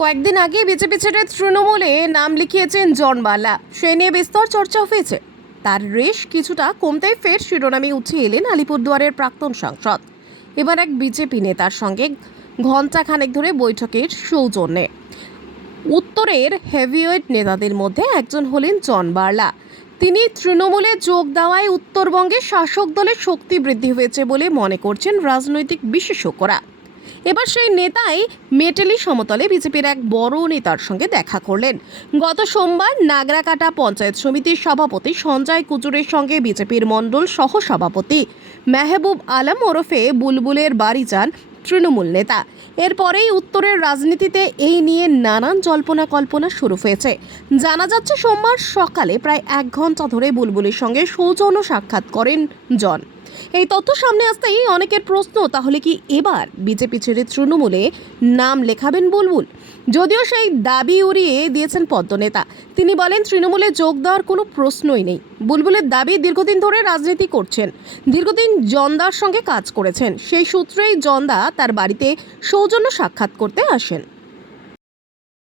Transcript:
কয়েকদিন আগে বিজেপি তৃণমূলে নাম লিখিয়েছেন জন বালা। সে নিয়ে বিস্তর চর্চা হয়েছে। তার রেশ কিছুটা কমতেই ফের শিরোনামে উঠে এলেন আলিপুরদুয়ারের প্রাক্তন সাংসদ। এবার এক বিজেপি নেতার সঙ্গে ঘণ্টা খানেক ধরে বৈঠকের সৌজন্যে। উত্তরের হেভিওয়েট নেতাদের মধ্যে একজন হলেন জন বার্লা তিনি তৃণমূলে যোগ দেওয়ায় উত্তরবঙ্গে শাসক দলের শক্তি বৃদ্ধি হয়েছে বলে মনে করছেন রাজনৈতিক বিশেষজ্ঞরা। এবার সেই নেতাই মেটেলি সমতলে বিজেপির এক বড় নেতার সঙ্গে দেখা করলেন। গত সোমবার নাগরাকাটা পঞ্চায়েত সমিতির সভাপতি সঞ্জয় কুচুরের সঙ্গে বিজেপির মণ্ডল সহ সভাপতি মেহবুব আলম ওরফে বুলবুলের বাড়ি যান তৃণমূল নেতা। এরপরেই উত্তরের রাজনীতিতে এই নিয়ে নানান জল্পনা কল্পনা শুরু হয়েছে। জানা যাচ্ছে, সোমবার সকালে প্রায় এক ঘণ্টা ধরে বুলবুলের সঙ্গে সৌজন্য সাক্ষাৎ করেন জন। এই তথ্য সামনে আসতেই অনেকের প্রশ্ন, তাহলে কি এবার বিজেপি ছেড়ে তৃণমূলে নাম লেখাবেন বুলবুল? যদিও সেই দাবি উড়িয়ে দিয়েছেন পদ্মনেতা, তিনি বলেন তৃণমূলে যোগ দেওয়ার কোনো প্রশ্নই নেই। বুলবুলের দাবি দীর্ঘদিন ধরে রাজনীতি করছেন, দীর্ঘদিন জন্দার সঙ্গে কাজ করেছেন, সেই সূত্রেই জন্দা তার বাড়িতে সৌজন্য সাক্ষাৎ করতে আসেন।